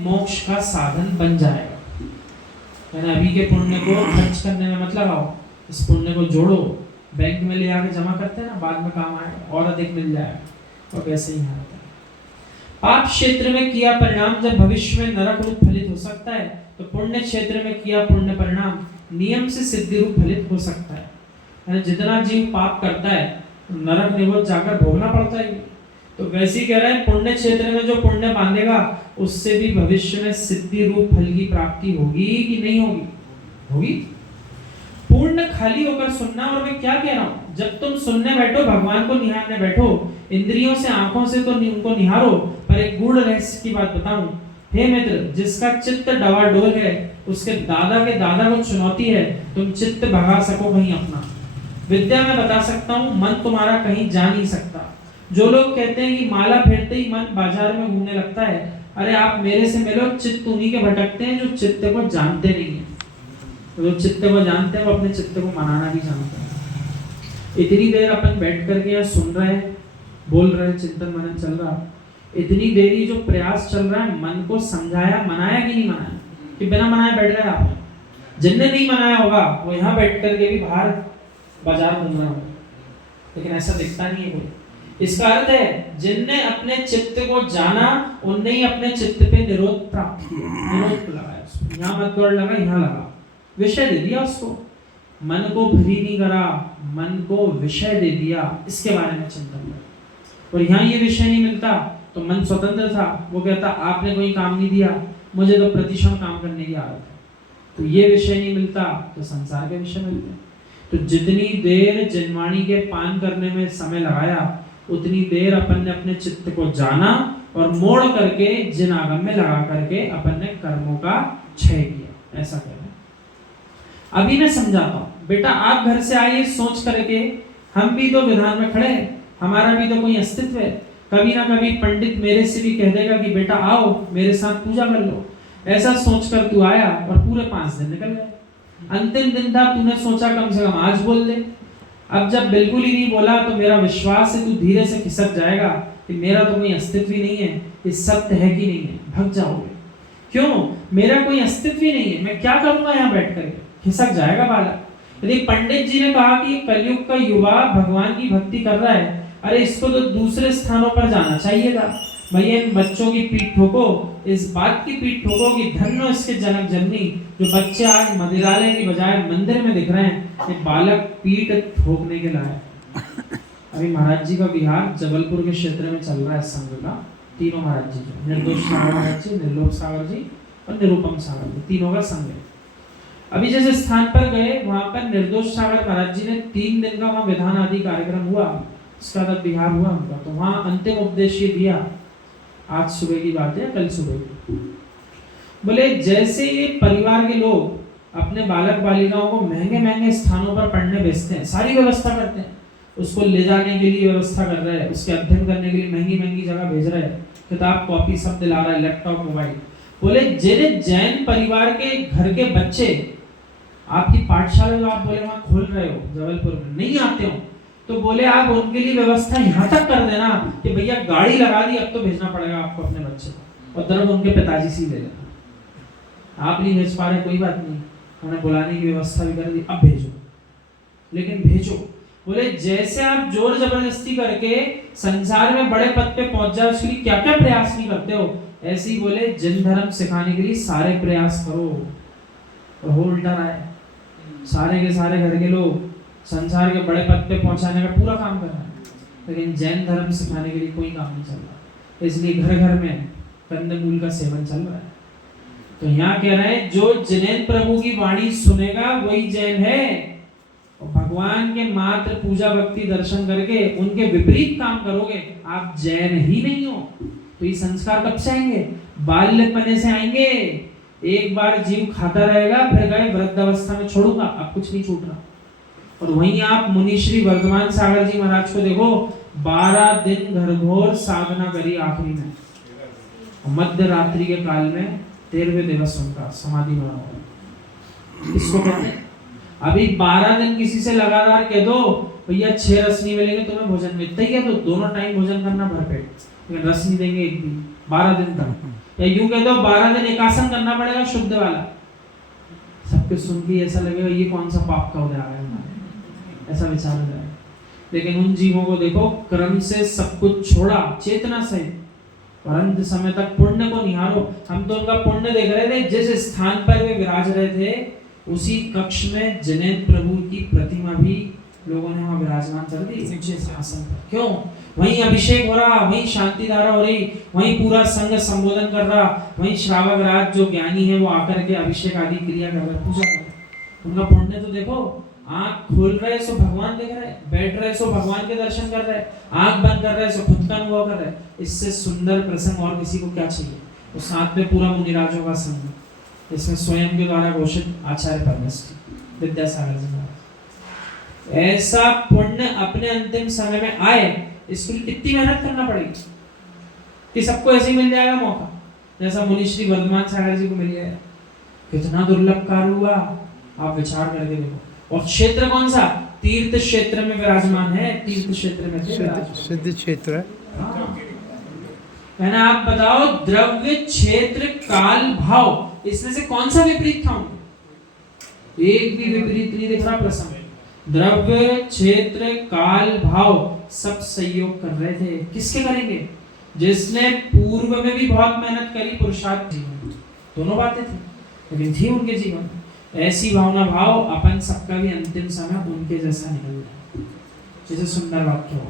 मोक्ष का साधन बन जाएगा। यानी अभी के पुण्य को खर्च करने में मत लगाओ, इस पुण्य को जोड़ो, बैंक में ले आके जमा करते हैं ना, बाद में काम आएगा और अधिक मिल जाएगा। और वैसे ही यहाँ होता है, पाप क्षेत्र में किया परिणाम जब भविष्य में नरक रूप फलित हो सकता है, तो पुण्य क्षेत्र में किया पुण्य परिणाम नियम से सिद्धि रूप फलित हो सकता है। यानी जितना जीव पाप करता है नरक निवोद जाकर भोगना पड़ता है। तो वैसे ही कह रहे हैं पुण्य क्षेत्र में जो पुण्य बांधेगा उससे भी भविष्य में सिद्धि रूप फल की प्राप्ति होगी कि नहीं होगी? होगी। पूर्ण खाली होकर सुनना। और मैं क्या कह रहा हूं, जब तुम सुनने बैठो, भगवान को निहारने बैठो, इंद्रियों से आंखों से तो उनको निहारो, पर एक गूढ़ रहस्य की बात बताऊं। हे मित्र, जिसका चित्त डवाडोल है उसके दादा के दादा को चुनौती है तुम चित्त भगा सको कहीं अपना। विद्या में बता सकता हूं, मन तुम्हारा कहीं जा नहीं सकता। जो लोग कहते हैं कि माला फेरते ही मन बाजार में घूमने लगता है, अरे आप मेरे से मिलो, चित्त उन्हीं के भटकते हैं जो चित्त को जानते नहीं है। तो जो चित्त को जानते हैं वो अपने चित्त को मनाना भी जानते हैं। इतनी देर अपन बैठ करके या सुन रहे हैं, बोल रहे, चिंतन मनन चल रहा, इतनी देरी जो प्रयास चल रहा है मन को समझाया, मनाया कि नहीं मनाया? कि बिना मनाए बैठ गए आप? जिनने नहीं मनाया होगा वो यहाँ बैठ करके भी बाहर बाजार घूम रहा होगा, लेकिन ऐसा दिखता नहीं है कोई। इसका अर्थ है जिनने अपने चित्त को जाना उनने ही अपने चित्त पे निरोध प्राप्त किया। निरोध लगाया उसको, यहाँ मत दौड़ लगा, यहाँ लगा, विषय दे दिया उसको, मन को भरी नहीं करा, मन को विषय दे दिया, इसके बारे में चिंतन करा। और यहाँ ये विषय नहीं मिलता तो मन स्वतंत्र था, वो कहता आपने कोई काम नहीं दिया, मुझे तो प्रतिक्षण काम करने की आदत है। तो ये विषय नहीं मिलता तो संसार के विषय मिलते हैं। तो जितनी देर जिनवाणी के पान करने में समय लगाया उतनी देर अपन ने अपने चित्त को जाना और मोड़ करके जिन आगम में लगा करके अपन ने कर्मों का क्षय किया। ऐसा कह रहे हैं। अभी मैं समझाता हूं, बेटा आप घर से आइए सोच करके, हम भी तो विधान में खड़े हैं, हमारा भी तो कोई अस्तित्व है। कभी ना कभी पंडित मेरे से भी कह देगा कि बेटा आओ मेरे साथ पूजा कर लो। ऐसा सोचकर तू आया और पूरे 5 दिन निकल गए। अंतिम दिन था, तूने सोचा कम से कम आज बोल दे। अब जब बिल्कुल ही नहीं बोला तो मेरा विश्वास है तू धीरे से खिसक जाएगा कि मेरा तो कोई अस्तित्व ही नहीं है, ये सत्य है कि नहीं है, भग जाओगे। क्यों? मेरा कोई अस्तित्व ही नहीं है, मैं क्या करूंगा यहाँ बैठ करके? खिसक जाएगा बालक। यदि पंडित जी ने कहा कि कलयुग का युवा भगवान की भक्ति कर रहा है, अरे इसको तो दूसरे स्थानों पर जाना चाहिए था। भैया इन बच्चों की पीठ ठोको, इस बात की पीठ ठोको कि धन्य इसके जनक जननी, जो बच्चे आज मंदिरालय की बजाय मंदिर में दिख रहे हैं, ये बालक पीठ ठोकने के लायक। अभी महाराज जी का बिहार जबलपुर के क्षेत्र में चल रहा है संघ का, तीनों महाराज जी, निर्दोष सागर महाराज जी, निर्लोक सागर जी और निरुपम सागर जी, तीनों का संघ है। अभी जिस स्थान पर गए वहां पर निर्दोष सागर महाराज जी ने 3 दिन का वहां विधान आदि कार्यक्रम हुआ, इसका तब बिहार हुआ उनका। तो वहां अंतिम उपदेश ये दिया, आज सुबह की बात है, कल सुबह की। बोले जैसे ये परिवार के लोग अपने बालक बालिकाओं को महंगे महंगे स्थानों पर पढ़ने भेजते हैं, सारी व्यवस्था करते हैं, उसको ले जाने के लिए व्यवस्था कर रहे हैं, उसके अध्ययन करने के लिए महंगी महंगी जगह भेज रहे हैं, किताब कॉपी सब दिला रहा है, लैपटॉप मोबाइल। बोले जिन जैन परिवार के घर के बच्चे आपकी पाठशाला जो आप बोले वहां खोल रहे हो जबलपुर में नहीं आते हो, तो बोले आप उनके लिए व्यवस्था यहाँ तक कर देना कि भैया गाड़ी लगा दी, अब तो भेजना पड़ेगा आपको अपने बच्चे को, और दर्द उनके पिताजी से ले लेना। आप नहीं भेज पा रहे कोई बात नहीं, उन्हें बुलाने की व्यवस्था भी कर दी, अब भेजो, लेकिन भेजो। बोले जैसे आप जोर जबरदस्ती करके संसार में बड़े पद पे पहुंच जाओ उसके लिए क्या क्या प्रयास नहीं करते हो, ऐसे ही बोले जिन धर्म सिखाने के लिए सारे प्रयास करो। और हो उल्टा रहा है, सारे के सारे घर के लोग संसार के बड़े पद पे पहुंचाने का पूरा काम कर रहे हैं, लेकिन जैन धर्म सिखाने के लिए कोई काम नहीं चल रहा। इसलिए घर घर में कंदमूल का सेवन चल रहा है। तो यहाँ कह रहे हैं जो जैन प्रभु की वाणी सुनेगा वही जैन है, और भगवान के मात्र पूजा भक्ति दर्शन करके उनके विपरीत काम करोगे आप जैन ही नहीं हो। तो ये संस्कार कब से आएंगे? बाल्यपने से आएंगे। एक बार जीव खाता रहेगा फिर गए वृद्ध अवस्था में छोड़ूंगा, अब कुछ नहीं छूट रहा। और वहीं आप मुनि श्री वर्धमान सागर जी महाराज को देखो, 12 दिन घरघोर साधना करी, आखिरी में मध्य रात्रि के काल में 13वें दिवस उनका समाधि बना हुआ। इसको कहते हैं अभी 12 दिन किसी से लगातार कह दो भैया 6 रस नहीं मिलेंगे तुम्हें भोजन में, इतना ही है तो दोनों टाइम भोजन करना भरपेट, लेकिन रस नहीं देंगे एक भी 12 दिन तक। या यूं कह दो 12 दिन एकासन करना पड़ेगा शुद्ध वाला। सबके सुन के ऐसा लगेगा ये कौन सा पाप का उदय आ गया हमारे, ऐसा विचार हो जाएगा। लेकिन उन जीवों को देखो, कर्म से सब कुछ छोड़ा, चेतना से और अंत समय तक पुण्य को निहारो। हम तो उनका पुण्य देख रहे थे, जिस स्थान पर वे विराज रहे थे उसी कक्ष में जिनेन्द्र प्रभु की प्रतिमा भी लोगों ने वहां विराजमान कर दी ऊंचे आसन पर। क्यों? वहीं अभिषेक हो रहा, वहीं शांति धारा हो रही, वहीं पूरा संघ संबोधन कर रहा, वहीं श्रावक राज जो ज्ञानी है वो आकर के अभिषेक आदि क्रिया कर रहे, पूजा कर रहे। उनका पुण्य तो देखो, आंख खोल रहे सो भगवान देख रहे, बैठ रहे सो भगवान के दर्शन कर रहे, आंख बंद कर रहे सो खुद का अनुभव कर रहे। इससे सुंदर प्रसंग और किसी को क्या चाहिए? और साथ में पूरा मुनिराजों का संग, इसमें स्वयं के द्वारा घोषित आचार्य परमेष्ठी विद्यासागर जी महाराज। ऐसा पुण्य अपने अंतिम समय में आए, इसके लिए कितनी मेहनत करना पड़ेगी कि सबको ऐसे ही मिल जाएगा मौका, जैसा मुनि श्री वर्धमान सागर जी को मिल गया। कितना दुर्लभ कार्य हुआ, आप विचार करके देखो। और क्षेत्र कौन सा? तीर्थ क्षेत्र में विराजमान है, तीर्थ क्षेत्र में सिद्ध क्षेत्र है ना। आप बताओ, द्रव्य क्षेत्र काल भाव, इसमें से कौन सा विपरीत था? एक भी विपरीत नहीं दिख रहा प्रसंग। द्रव्य क्षेत्र काल भाव सब सहयोग कर रहे थे। किसके करेंगे? जिसने पूर्व में भी बहुत मेहनत करी, पुरुषार्थ जीवन, दोनों बातें थी, लेकिन थी उनके जीवन में ऐसी भावना भाव, अपन सबका भी अंतिम समय उनके जैसा निकल रहा। जैसे सुंदर वाक्य हो,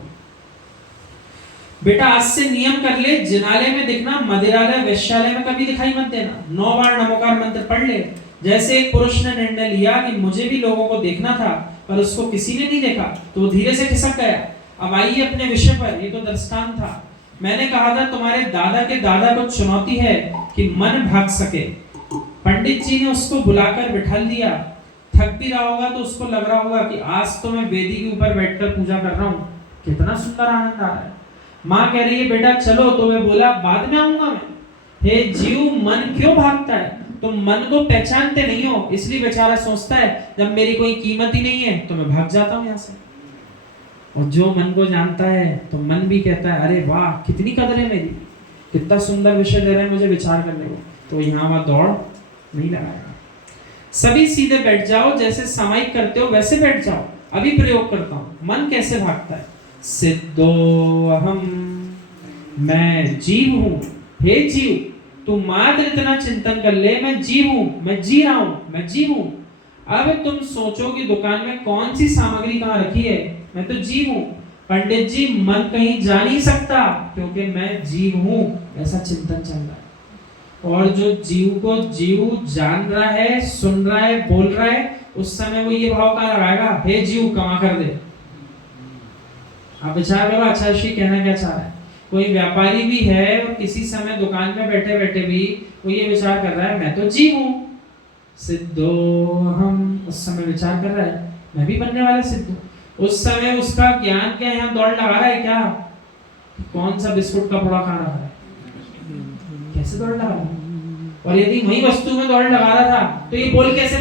बेटा आज से नियम कर ले, जिनालय में दिखना, मदिरालय वैश्यालय में कभी दिखाई मत देना। 9 बार नमोकार मंत्र पढ़ ले। जैसे एक पुरुष ने निर्णय लिया कि मुझे भी लोगों को देखना था, पर उसको किसी ने नहीं देखा, तो वो धीरे से खिसक गया। अब आइए अपने विषय पर, ये तो दृष्टांत था। मैंने कहा था तुम्हारे दादा के दादा को चुनौती है कि मन भाग सके। पंडित जी ने उसको बुलाकर बिठा दिया। थक भी रहा होगा तो उसको लग रहा होगा कि आज तो मैं वेदी के ऊपर बैठकर पूजा कर रहा हूँ, कितना सुंदर आनंद आ रहा है। माँ कह रही है बेटा चलो, तो मैं बोला बाद में आऊंगा मैं। हे जीव, मन क्यों भागता है? तुम मन को पहचानते नहीं हो, इसलिए बेचारा सोचता है जब मेरी कोई कीमत ही नहीं है तो मैं भाग जाता हूँ यहाँ से। और जो मन को जानता है तो मन भी कहता है अरे वाह कितनी कदर है मेरी, कितना सुंदर विषय दे रहे हैं मुझे विचार करने को, तो यहाँ वहाँ दौड़ नहीं लगाएगा। सभी सीधे बैठ जाओ, जैसे सामायिक करते हो वैसे बैठ जाओ। अभी प्रयोग करता हूँ। मन कैसे भागता है? सिद्धोहम, मैं जीव हूँ। हे जीव, तू मात्र इतना चिंतन कर ले, मैं जीव हूँ, मैं जी रहा हूँ, मैं जीव हूँ। अब तुम सोचो कि दुकान में कौन सी सामग्री कहाँ रखी है, मैं तो जीव हूँ। पंडित जी, मन कहीं जा नहीं सकता क्योंकि मैं जीव हूँ, ऐसा चिंतन चल रहा है। और जो जीव को जीव जान रहा है, सुन रहा है, बोल रहा है, उस समय वो ये भाव कहाँ लगाएगा? हे जीव, कमा कर दे। आप विचार करो अच्छा श्री कहना क्या चाह रहा है। कोई व्यापारी भी है और किसी समय दुकान में बैठे बैठे भी वो ये विचार कर रहा है मैं तो जीव हूँ, सिद्धो हम। उस समय विचार कर रहा है मैं भी बनने वाला सिद्ध हूँ। उस समय उसका ज्ञान क्या यहाँ दौड़ लगा रहा है क्या? कौन सा बिस्कुट का पुड़ा खा रहा है, कैसे दौड़ लगा रहा है? और यदि वही वस्तु में दौड़ लगा रहा था तो ये बोल कैसे